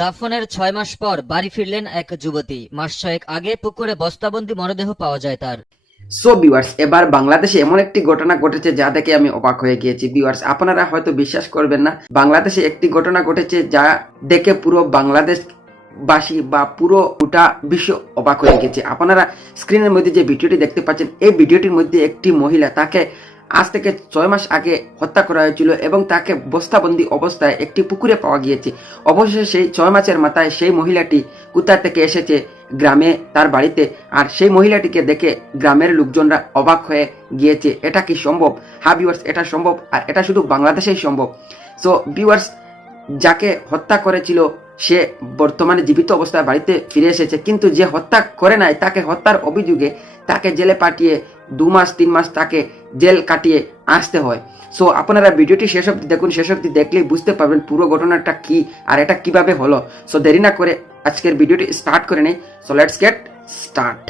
দাফনের 6 মাস পর বাড়ি ফিরলেন এক যুবতী। মাস 6 আগে পুকুরে বস্তাবন্দি মরদেহ পাওয়া যায় তার। সো ভিউয়ার্স, এবার বাংলাদেশে এমন একটি ঘটনা ঘটেছে যা দেখে আমি অবাক হয়ে গিয়েছি। ভিউয়ার্স, আপনারা হয়তো বিশ্বাস করবেন না, বাংলাদেশে একটি ঘটনা ঘটেছে যা দেখে পুরো বাংলাদেশবাসী বা পুরো গোটা বিশ্ব অবাক হয়ে গেছে। আপনারা স্ক্রিনের মধ্যে যে ভিডিওটি দেখতে পাচ্ছেন, এই ভিডিওটির মধ্যে একটি মহিলা, তাকে আজ থেকে 6 মাস আগে হত্যা করা হয়েছিল এবং তাকে বস্তাবন্দি অবস্থায় একটি পুকুরে পাওয়া গিয়েছে। অবশেষে সেই 6 মাসের মাথায় সেই মহিলাটি কোথা থেকে এসেছে, গ্রামে তার বাড়িতে, আর সেই মহিলাটিকে দেখে গ্রামের লোকজনরা অবাক হয়ে গিয়েছে। এটা কি সম্ভব? হ্যাঁ ভিউয়ার্স, এটা সম্ভব, আর এটা শুধু বাংলাদেশেই সম্ভব। সো ভিউয়ার্স, যাকে হত্যা করেছিল সে বর্তমানে জীবিত অবস্থায় বাড়িতে ফিরে এসেছে, কিন্তু যে হত্যা করে নাই তাকে হত্যার অভিযোগে তাকে জেলে পাঠিয়ে 2 মাস 3 মাস তাকে জেল কাটিয়ে আসতে হয়। সো আপনারা ভিডিওটি শেষ অবধি দেখুন, শেষ অবধি দেখলেই বুঝতে পারবেন পুরো ঘটনাটা কি আর এটা কিভাবে হলো। সো দেরি না করে আজকের ভিডিওটি স্টার্ট করে নেই। So let's get start.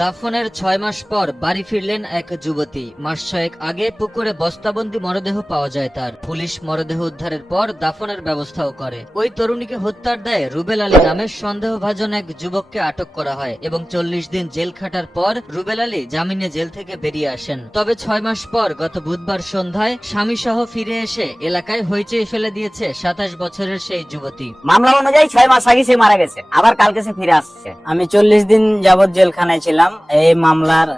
দাফনের 6 মাস পর বাড়ি ফিরলেন এক যুবতী। মাস 6 আগে পুকুরে বস্তাবন্দি মরদেহ পাওয়া যায় তার। পুলিশ মরদেহ উদ্ধারের পর দাফনের ব্যবস্থাও করে। ওই তরুণীকে হত্যার দায়ে রুবেল আলী নামে সন্দেহভাজন এক যুবককে আটক করা হয় এবং 40 দিন জেল খাটার পর রুবেল আলী জামিনে জেল থেকে বেরিয়ে আসেন। তবে 6 মাস পর গত বুধবার সন্ধ্যায় স্বামী সহ ফিরে এসে এলাকায় হইচই ফেলে দিয়েছে 27 বছরের সেই যুবতী। মামলা অনুযায়ী 6 মাস আগে সে মারা গেছে, আবার কালকে সে ফিরে আসছে। আমি 40 দিন যাবত জেলখানায় ছিলাম এই মামলার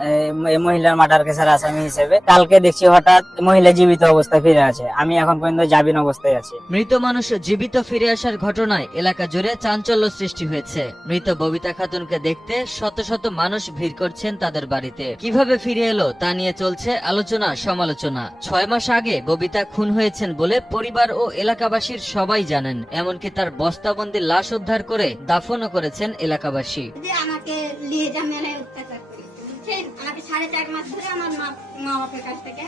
এই মহিলার মার্ডার কেসের আসামি হিসেবে। কালকে দেখছি হঠাৎ মহিলা জীবিত অবস্থায় ফিরে আছে। আমি এখন পর্যন্ত জামিন অবস্থায় আছি। মৃত মানুষ জীবিত ফিরে আসার ঘটনায় এলাকা জুড়ে চাঞ্চল্য সৃষ্টি হয়েছে। মৃত ববিতা খাতুনকে দেখতে শত শত মানুষ ভিড় করছেন তাদের বাড়িতে। কিভাবে ফিরে এলো তা নিয়ে চলছে আলোচনা সমালোচনা। 6 মাস আগে ববিতা খুন হয়েছেন বলে পরিবার ও এলাকাবাসীর সবাই জানেন। এমনকি তার বস্তাবন্দি লাশ উদ্ধার করে দাফনও করেছেন এলাকাবাসী। আমাকে নিয়ে জামিনে অত্যাচার করে বুঝছেন, আমাকে 4.5 মাস ধরে আমার মা বাপের কাছ থেকে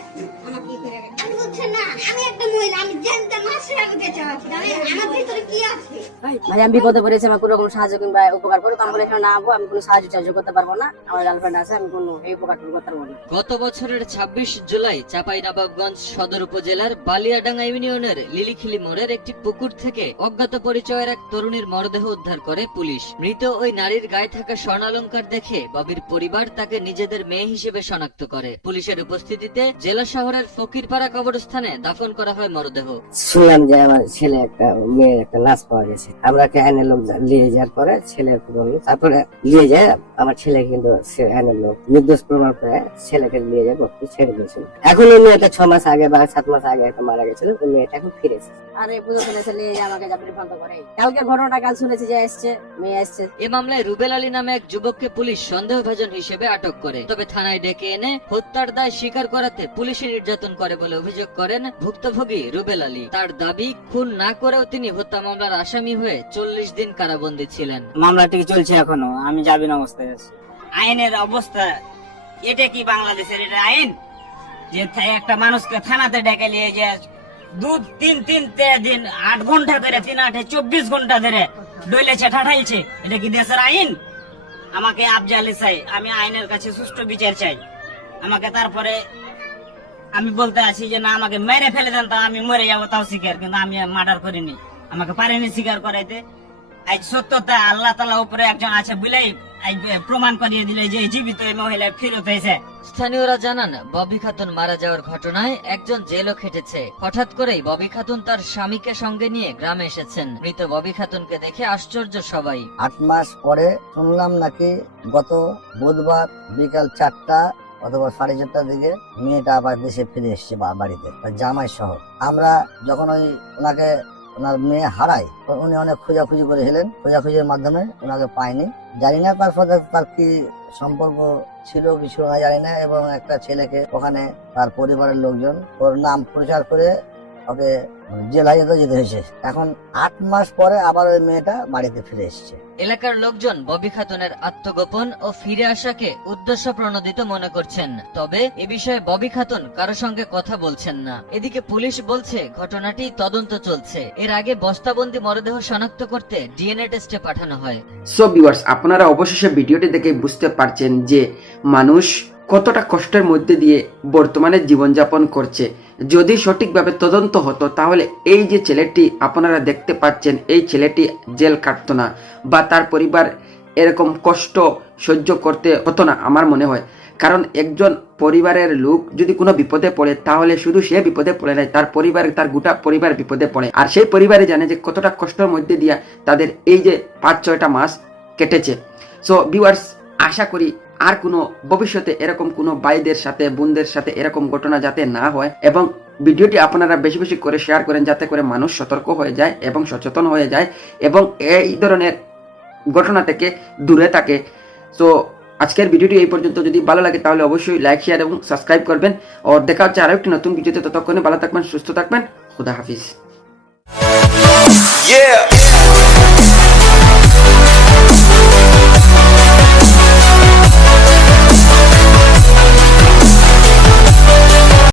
আমাকে ই করে গেছে। বুঝছেন না, আমি একটা মহিলা, আমি জানতাম মাসের আগে বেঁচে আছি, আমার ভিতরে কি আছে। ভাই আমি বিপদে পড়েছি, আমার কোনো রকম সাহায্য কিংবা উপকার করো, আমি এখানে না আবো, আমি কোনো সাহায্য করতে পারবো না। আমার গার্লফ্রেন্ড আছে, আমি কোনো এই উপকার করতে পারবো না। গত বছরের 26 জুলাই চাঁপাইনবাবগঞ্জ সদর উপজেলার বালিয়াডাঙ্গা ইউনিয়নের লিলিখিলি মোড়ের একটি পুকুর থেকে অজ্ঞাত পরিচয়ের এক তরুণীর মরদেহ উদ্ধার করে পুলিশ। মৃত ওই নারীর গায়ে থাকা স্বর্ণালংকার দেখে ববির পরিবার তাকে নিজেদের মেয়ে হিসেবে শনাক্ত করে। পুলিশের উপস্থিতিতে জেলা শহরের ফকিরপাড়া কবরস্থানে দাফন করা হয় মরদেহ। শুনলাম যে আমার ছেলে একটা মেয়ের একটা লাশ পাওয়া গেছে। আমরা আইনের লোক নিয়ে যাওয়ার পরে ছেলে বললো, তারপরে নিয়ে যায় আমার ছেলে, কিন্তু আইনের লোক নির্দোষ প্রমাণ করে ছেলেকে নিয়ে যায় ছেড়ে দিয়েছিল। এখন ওই মেয়েটা 6 মাস আগে বা 7 মাস আগে একটা মারা গেছিল, ওই মেয়েটা এখন ফিরেছে। আর এই পুজো শুনেছে নিয়ে আমাকে যা বিভ্রান্ত করে। কালকে ঘটনাটা কাল শুনেছি যে এসছে, মেয়ে এসছে। এ মামলায় রুবেল আলী নামে এক যুবককে পুলিশ সন্দেহভাজন হিসেবে আটক করে। তবে থানায় ডেকে এনে হত্যার দায় স্বীকার করাতে পুলিশি নির্যাতন করে বলে অভিযোগ করেন ভুক্তভোগী রুবেল আলী। তার দাবি, খুন না করেও তিনি হত্যা মামলার আসামি হয়ে 40 দিন কারাবন্দী ছিলেন। মামলাটি চলছে এখনো, আমি জামিন অবস্থায় আছি। আইনের অবস্থা এটা কি বাংলাদেশের এটা আইন যে একটা মানুষকে থানাতে ডেকে নিয়ে যায় 2-3 দিন 8 ঘন্টা ধরে 3-8 24 ঘন্টা ধরে ডইলেছে ঠাঠাইছে? এটা কি দেশের আইন? আমাকে আফজালি চাই, আমি আইনের কাছে সুষ্ঠু বিচার চাই। আমাকে তারপরে আমি বলতে আছি যে না, আমাকে মেরে ফেলে দেন, তা আমি মরে যাবো তাও স্বীকার, কিন্তু আমি মার্ডার করিনি। আমাকে পারেনি স্বীকার করাইতে। আজ সত্যতা আল্লাহ তাআলা উপরে একজন আছে বলেই প্রমাণ করিয়ে দিলে যে জীবিত এই মহিলা ফেরত হয়েছে। স্থানীয়রা জানান, ববি খাতুন মারা যাওয়ার ঘটনায় একজন জেলও খেটেছে। হঠাৎ করেই ববি খাতুন তার স্বামীকে সঙ্গে নিয়ে গ্রামে এসেছেন। মৃত ববি খাতুনকে দেখে আশ্চর্য সবাই। 8 মাস পরে শুনলাম নাকি গত বুধবার বিকাল 4টা অথবা 4:30টার দিকে মেয়েটা আবার দেশে ফিরে এসছে বাড়িতে, জামাই সহ। আমরা যখন ওনাকে ওনার মেয়ে হারাই, উনি অনেক খোঁজাখুঁজি করেছিলেন, খোঁজাখুঁজির মাধ্যমে ওনাকে পাইনি। জানি না তার সাথে তার কি সম্পর্ক ছিল কিছু জানি না, এবং একটা ছেলেকে ওখানে তার পরিবারের লোকজন ওর নাম প্রচার করে ওকে জেল হাজতে যেতে হয়েছে। এখন 8 মাস পরে আবার ওই মেয়েটা বাড়িতে ফিরে এসছে। এলাকার লোকজন ববি খাতুনের আত্মগোপন ও ফিরে আসাকে উদ্দেশ্য প্রণোদিত মনে করছেন। তবে এ বিষয়ে ববি খাতুন কারো সঙ্গে কথা বলছেন না। এদিকে পুলিশ বলছে ঘটনাটি তদন্ত চলছে। এর আগে বস্তাবন্দি মরদেহ শনাক্ত করতে ডিএনএ টেস্টে পাঠানো হয়। সো ভিউয়ার্স, আপনারা অবশেষে ভিডিওটি দেখে বুঝতে পারছেন যে মানুষ কতটা কষ্টের মধ্যে দিয়ে বর্তমানে জীবনযাপন করছে। যদি সঠিকভাবে তদন্ত হতো তাহলে এই যে ছেলেটি আপনারা দেখতে পাচ্ছেন, এই ছেলেটি জেল কাটতো না বা তার পরিবার এরকম কষ্ট সহ্য করতে হতো না আমার মনে হয়। কারণ একজন পরিবারের লোক যদি কোনো বিপদে পড়ে তাহলে শুধু সে বিপদে পড়ে নাই, তার পরিবার, তার গোটা পরিবার বিপদে পড়ে। আর সেই পরিবারে জানে যে কতটা কষ্টের মধ্যে দিয়ে তাদের এই যে 5-6টা মাস কেটেছে। সো ভিউয়ার্স, আশা করি আর কোনো ভবিষ্যতে এরকম কোনো ভাইদের সাথে, বোনদের সাথে এরকম ঘটনা যাতে না হয়, এবং ভিডিওটি আপনারা বেশি বেশি করে শেয়ার করেন যাতে করে মানুষ সতর্ক হয়ে যায় এবং সচেতন হয়ে যায় এবং এই ধরনের ঘটনা থেকে দূরে থাকে। সো আজকের ভিডিওটি এই পর্যন্ত। যদি ভালো লাগে তাহলে অবশ্যই লাইক, শেয়ার এবং সাবস্ক্রাইব করবেন। আর দেখা হচ্ছে আরো একটি নতুন ভিডিওতে। ততক্ষণে ভালো থাকবেন, সুস্থ থাকবেন। খুদা হাফিজ।